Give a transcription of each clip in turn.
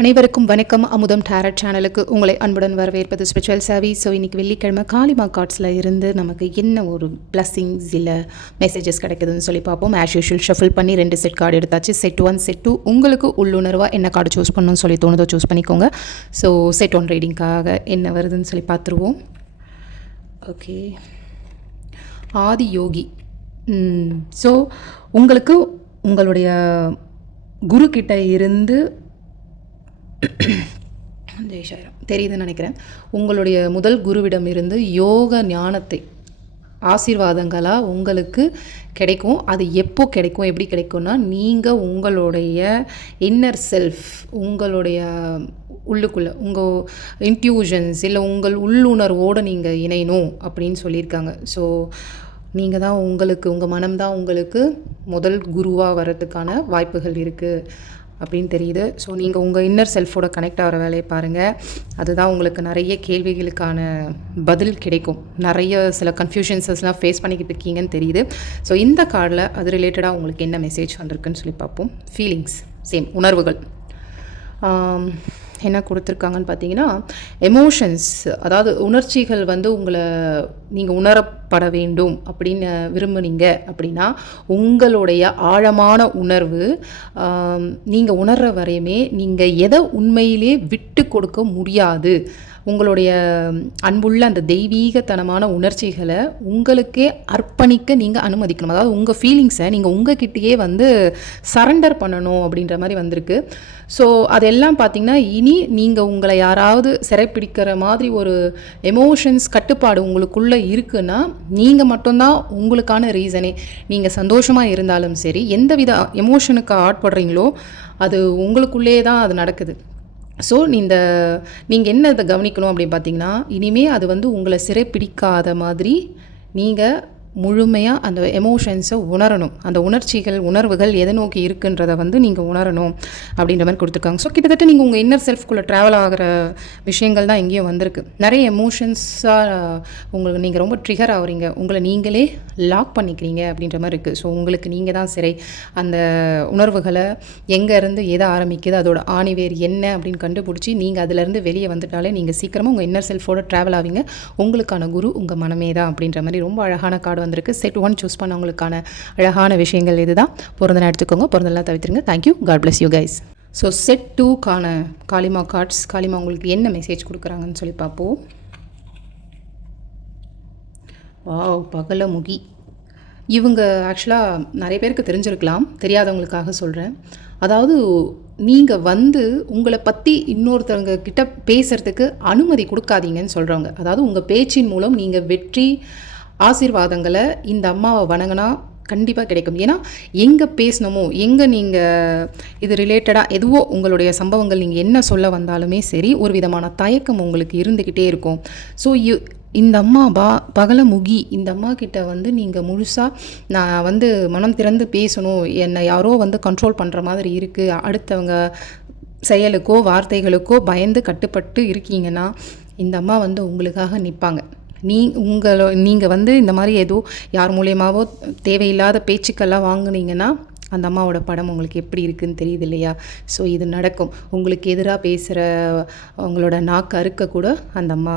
அனைவருக்கும் வணக்கம். அமுதம் டேரட் சேனலுக்கு உங்களை அன்புடன் வரவேற்பது ஸ்பிரிச்சுவல் சேவி. ஸோ இன்றைக்கி வெள்ளிக்கிழமை காளிமா கார்ட்ஸில் இருந்து நமக்கு என்ன ஒரு பிளஸ்ஸிங்ஸ் இல்லை மெசேஜஸ் கிடைக்குதுன்னு சொல்லி பார்ப்போம். ஆஸ் யூஷுவல் ஷஃபில் பண்ணி 2 செட் கார்டு எடுத்தாச்சு. செட் 1 செட் 2 உங்களுக்கு உள்ளுணர்வாக என்ன கார்டு சூஸ் பண்ணணும்னு சொல்லி தோணுதோ சூஸ் பண்ணிக்கோங்க. ஸோ செட் 1 ரீடிங்காக என்ன வருதுன்னு சொல்லி பார்த்துருவோம். ஓகே, ஆதி யோகி. ஸோ உங்களுக்கு உங்களுடைய குரு கிட்ட இருந்து ஜெய்ஷாயிரம் தெரியுதுன்னு நினைக்கிறேன். உங்களுடைய முதல் குருவிடம் இருந்து யோக ஞானத்தை ஆசீர்வாதங்களாக உங்களுக்கு கிடைக்கும். அது எப்போ கிடைக்கும், எப்படி கிடைக்கும்னா, நீங்கள் உங்களுடைய இன்னர் செல்ஃப், உங்களுடைய உள்ளுக்குள்ளே உங்கள் இன்ட்யூஷன்ஸ் இல்லை உங்கள் உள்ளுணர்வோடு நீங்கள் இணையணும் அப்படின்னு சொல்லியிருக்காங்க. ஸோ நீங்கள் தான் உங்களுக்கு, உங்கள் மனம்தான் உங்களுக்கு முதல் குருவாக வர்றதுக்கான வாய்ப்புகள் இருக்குது அப்படின்னு தெரியுது. ஸோ நீங்கள் உங்கள் இன்னர் செல்ஃபோட கனெக்ட் ஆகிற வேலையை பாருங்கள். அதுதான் உங்களுக்கு நிறைய கேள்விகளுக்கான பதில் கிடைக்கும். நிறைய சில கன்ஃபியூஷன்ஸஸ்லாம் ஃபேஸ் பண்ணிக்கிட்டு இருக்கீங்கன்னு தெரியுது. ஸோ இந்த கார்டில் அது ரிலேட்டடாக உங்களுக்கு என்ன மெசேஜ் வந்திருக்குன்னு சொல்லி பார்ப்போம். ஃபீலிங்ஸ் சேம், உணர்வுகள் என்ன கொடுத்துருக்காங்கன்னு பார்த்தீங்கன்னா, எமோஷன்ஸ், அதாவது உணர்ச்சிகள் உங்களை நீங்கள் உணரப்பட வேண்டும் அப்படின்னு விரும்புனீங்க அப்படின்னா, உங்களுடைய ஆழமான உணர்வு நீங்கள் உணர்கிற வரையுமே நீங்கள் எதை உண்மையிலே விட்டு கொடுக்க முடியாது. உங்களுடைய அன்புள்ள அந்த தெய்வீகத்தனமான உணர்ச்சிகளை உங்களுக்கே அர்ப்பணிக்க நீங்கள் அனுமதிக்கணும். அதாவது உங்கள் ஃபீலிங்ஸை நீங்கள் உங்ககிட்டயே சரண்டர் பண்ணணும் அப்படின்ற மாதிரி வந்திருக்கு. ஸோ அதெல்லாம் பார்த்திங்கன்னா, இனி நீங்கள் உங்களை யாராவது சிறைப்பிடிக்கிற மாதிரி ஒரு எமோஷன்ஸ் கட்டுப்பாடு உங்களுக்குள்ளே இருக்குன்னா, நீங்கள் மட்டும்தான் உங்களுக்கான ரீசனே. நீங்கள் சந்தோஷமாக இருந்தாலும் சரி, எந்த வித எமோஷனுக்கு ஆட்படுறீங்களோ அது உங்களுக்குள்ளே தான் அது நடக்குது. ஸோ நீங்கள் என்ன இதை கவனிக்கணும் அப்படின்னு பார்த்தீங்கன்னா, இனிமேல் அது உங்களை சிறைப்பிடிக்காத மாதிரி நீங்கள் முழுமையாக அந்த எமோஷன்ஸை உணரணும். அந்த உணர்வுகள் எதை நோக்கி இருக்குன்றதை நீங்கள் உணரணும் அப்படின்ற மாதிரி கொடுத்துருக்காங்க. ஸோ கிட்டத்தட்ட நீங்கள் உங்கள் இன்னர் செல்ஃப்குள்ளே ட்ராவல் ஆகிற விஷயங்கள் தான் எங்கேயும் வந்திருக்கு. நிறைய எமோஷன்ஸாக உங்களுக்கு நீங்கள் ரொம்ப ட்ரிகர் ஆகுறீங்க, உங்களை நீங்களே லாக் பண்ணிக்கிறீங்க அப்படின்ற மாதிரி இருக்குது. ஸோ உங்களுக்கு நீங்கள் தான் சிறை. அந்த உணர்வுகளை எங்கேருந்து எதை ஆரம்பிக்குது, அதோட ஆணிவேர் என்ன அப்படின்னு கண்டுபிடிச்சி நீங்கள் அதிலேருந்து வெளியே வந்துட்டாலே நீங்கள் சீக்கிரமாக உங்கள் இன்னர் செல்ஃபோட ட்ராவல் ஆவீங்க. உங்களுக்கான குரு உங்கள் மனமே தான் அப்படின்ற மாதிரி ரொம்ப அழகான கார்டு வந்திருக்கு. செட் 1 சூஸ் பண்ணவங்களுக்கான அழகான விஷயங்கள் இதுதான். பொருந்தனா எடுத்துக்கோங்க, பொருந்தெல்லாம் தவிர்த்துருங்க. Thank you, god bless you guys. So set 2க்கான காளிமா கார்ட்ஸ், காளிமா உங்களுக்கு என்ன மெசேஜ் கொடுக்குறாங்கன்னு சொல்லி பார்ப்போம். வாவ், பகலமுகி. இவங்க ஆக்சுவலாக நிறைய பேருக்கு தெரிஞ்சிருக்கலாம், தெரியாதவங்களுக்காக சொல்கிறேன். அதாவது நீங்கள் உங்களை பற்றி இன்னொருத்தவங்க கிட்ட பேசுகிறதுக்கு அனுமதி கொடுக்காதீங்கன்னு சொல்கிறவங்க. அதாவது உங்கள் பேச்சின் மூலம் நீங்கள் வெற்றி ஆசீர்வாதங்களை இந்த அம்மாவை வணங்கினா கண்டிப்பாக கிடைக்கும். ஏன்னா எங்கே பேசணுமோ, எங்கே நீங்கள் இது ரிலேட்டடாக எதுவோ உங்களுடைய சம்பவங்கள் நீங்கள் என்ன சொல்ல வந்தாலுமே சரி, ஒரு விதமான தயக்கம் உங்களுக்கு இருந்துக்கிட்டே இருக்கும். ஸோ இந்த அம்மா பகலமுகி, இந்த அம்மா கிட்ட நீங்கள் முழுசாக நான் மனம் திறந்து பேசணும், என்னை யாரோ கண்ட்ரோல் பண்ணுற மாதிரி இருக்குது, அடுத்தவங்க செயலுக்கோ வார்த்தைகளுக்கோ பயந்து கட்டுப்பட்டு இருக்கீங்கன்னா, இந்த அம்மா உங்களுக்காக நிற்பாங்க. நீங்கள் இந்த மாதிரி ஏதோ யார் மூலியமாவோ தேவையில்லாத பேச்சுக்கெல்லாம் வாங்குனீங்கன்னா, அந்த அம்மாவோட படம் உங்களுக்கு எப்படி இருக்குதுன்னு தெரியுது இல்லையா? ஸோ இது நடக்கும். உங்களுக்கு எதிராக பேசுகிற உங்களோட நாக்கு அறுக்க கூட அந்த அம்மா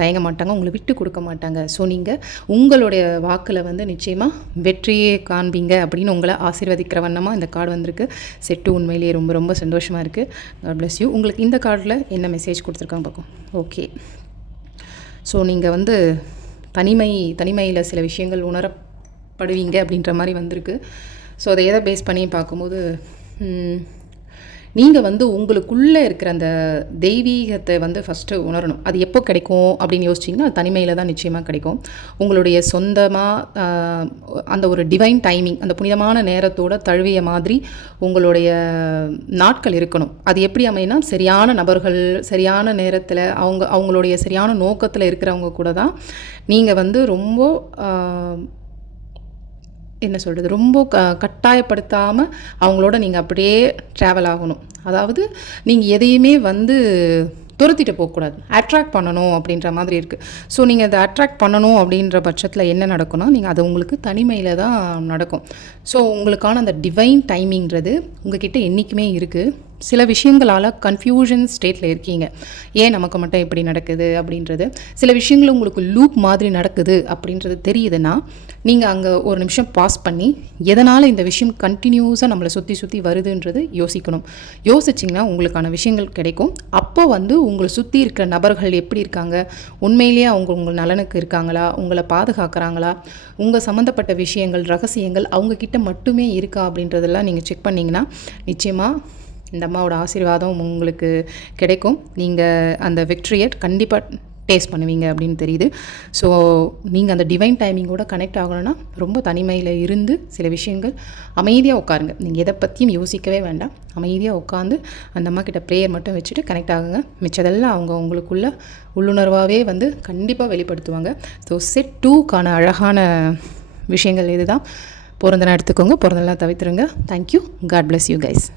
தயங்க மாட்டாங்க, உங்களை விட்டு கொடுக்க மாட்டாங்க. ஸோ நீங்கள் உங்களுடைய வாக்கில் நிச்சயமாக வெற்றியே காண்பீங்க அப்படின்னு உங்களை ஆசீர்வதிக்கிற வண்ணமாக இந்த கார்டு வந்திருக்கு. செட்டு உண்மையிலேயே ரொம்ப ரொம்ப சந்தோஷமாக இருக்குது. God bless you. உங்களுக்கு இந்த கார்டில் என்ன மெசேஜ் கொடுத்துருக்காங்க பார்க்கும். ஓகே, ஸோ நீங்கள் தனிமையில் சில விஷயங்கள் உணரப்படுவீங்க அப்படின்ற மாதிரி வந்திருக்கு. ஸோ அதை எதை பேஸ் பண்ணி பார்க்கும்போது, நீங்கள் உங்களுக்குள்ளே இருக்கிற அந்த தெய்வீகத்தை ஃபஸ்ட்டு உணரணும். அது எப்போ கிடைக்கும் அப்படின்னு யோசிச்சிங்கன்னா, தனிமையில் தான் நிச்சயமாக கிடைக்கும். உங்களுடைய சொந்தமாக அந்த ஒரு டிவைன் டைமிங், அந்த புனிதமான நேரத்தோட தழுவிய மாதிரி உங்களுடைய நாட்கள் இருக்கணும். அது எப்படி அமையினா, சரியான நபர்கள் சரியான நேரத்தில் அவங்களுடைய சரியான நோக்கத்தில் இருக்கிறவங்க கூட தான் நீங்கள் ரொம்ப என்ன சொல்கிறது, ரொம்ப கட்டாயப்படுத்தாமல் அவங்களோட நீங்கள் அப்படியே ட்ராவல் ஆகணும். அதாவது நீங்கள் எதையுமே துரத்திட்டு போகக்கூடாது, அட்ராக்ட் பண்ணணும் அப்படின்ற மாதிரி இருக்குது. ஸோ நீங்கள் அதை அட்ராக்ட் பண்ணணும் அப்படின்ற பட்சத்தில் என்ன நடக்கும்னா, நீங்கள் அது உங்களுக்கு தனிமையில் தான் நடக்கும். ஸோ உங்களுக்கான அந்த டிவைன் டைமிங்கிறது உங்ககிட்ட என்றைக்குமே இருக்குது. சில விஷயங்களால் கன்ஃபியூஷன் ஸ்டேட்டில் இருக்கீங்க. ஏன் நமக்கு மட்டும் இப்படி நடக்குது அப்படின்றது, சில விஷயங்கள் உங்களுக்கு லூப் மாதிரி நடக்குது அப்படின்றது தெரியுதுன்னா, நீங்கள் அங்கே ஒரு நிமிஷம் பாஸ் பண்ணி எதனால் இந்த விஷயம் கண்டினியூஸாக நம்மளை சுற்றி சுற்றி வருதுன்றது யோசிக்கணும். யோசிச்சிங்கன்னா உங்களுக்கான விஷயங்கள் கிடைக்கும். அப்போ உங்களை சுற்றி இருக்கிற நபர்கள் எப்படி இருக்காங்க, உண்மையிலேயே அவங்க உங்கள் நலனுக்கு இருக்காங்களா, உங்களை பாதுகாக்கிறாங்களா, உங்கள் சம்மந்தப்பட்ட விஷயங்கள் ரகசியங்கள் அவங்கக்கிட்ட மட்டுமே இருக்கா அப்படின்றதெல்லாம் நீங்கள் செக் பண்ணிங்கன்னா நிச்சயமாக இந்த அம்மாவோட ஆசீர்வாதம் உங்களுக்கு கிடைக்கும். நீங்கள் அந்த விக்ட்ரியை கண்டிப்பாக டேஸ்ட் பண்ணுவீங்க அப்படின்னு தெரியுது. ஸோ நீங்கள் அந்த டிவைன் டைமிங்கோட கனெக்ட் ஆகணும்னா ரொம்ப தனிமையில் இருந்து சில விஷயங்கள் அமைதியாக உட்காருங்க. நீங்கள் எதை பற்றியும் யோசிக்கவே வேண்டாம். அமைதியாக உட்காந்து அந்த அம்மா கிட்ட ப்ரேயர் மட்டும் வச்சுட்டு கனெக்ட் ஆகுங்க. மிச்சதெல்லாம் அவங்க உங்களுக்குள்ள உள்ளுணர்வாகவே கண்டிப்பாக வெளிப்படுத்துவாங்க. ஸோ செட் 2க்கான அழகான விஷயங்கள் இதுதான். பிறந்தநாள் எடுத்துக்கோங்க, பிறந்தநாள் தவிர்த்துருங்க. Thank you. God bless you guys.